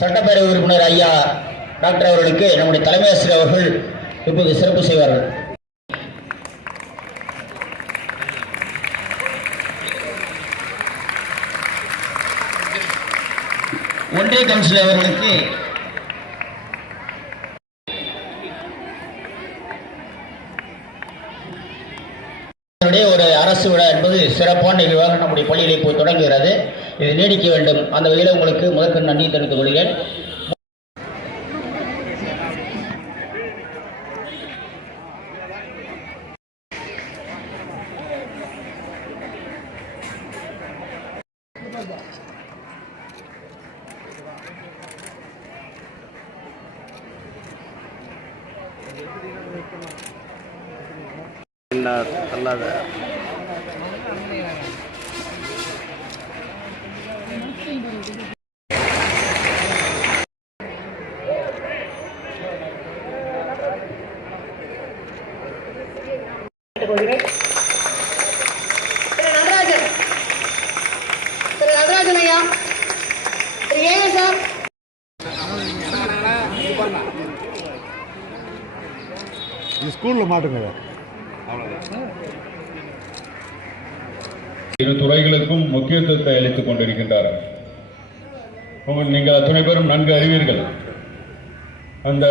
சட்டப்பேரவை உறுப்பினர் ஐயா டாக்டர் அவர்களுக்கு நம்முடைய தலைமை ஆசிரியர் அவர்கள் இப்போது சிறப்பு செய்வார்கள். ஒன்றிய கவுன்சிலர் அவர்களுக்கு அரசு விழா என்பது சிறப்பான நிகழ்வாக நம்முடைய பள்ளியிலே போய் தொடங்குகிறது. இது நீடிக்க வேண்டும். அந்த வகையில் உங்களுக்கு முதற்கண் நன்றி தெரிவித்துக் கொள்கிறேன். அல்லாத அல்லாத திரு நடராஜன். திரு நடராஜன் ஐயா. திரு ஏங்க சார் ஸ்கூலில் மாட்டுங்க இரு துறைகளுக்கும் முக்கியத்துவத்தை அளித்துக் கொண்டிருக்கின்றார் உங்கள் நீங்கள் அத்துணை பேரும் நன்கு அறிவீர்கள். அந்த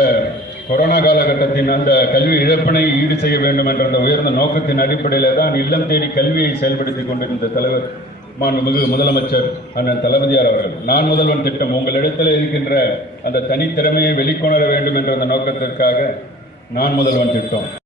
கொரோனா காலகட்டத்தின் அந்த கல்வி இழப்பினை ஈடு செய்ய வேண்டும் என்ற அந்த உயர்ந்த நோக்கத்தின் அடிப்படையில் தான் இல்லம் தேடி கல்வியை செயல்படுத்திக் கொண்டிருந்த தலைவர் மாண்புமிகு முதலமைச்சர் அண்ணன் தளபதியார் அவர்கள். நான் முதல்வன் திட்டம் உங்களிடத்தில் இருக்கின்ற அந்த தனித்திறமையை வெளிக்கொணர வேண்டும் என்ற அந்த நோக்கத்திற்காக நான் முதல்வன் திட்டம்.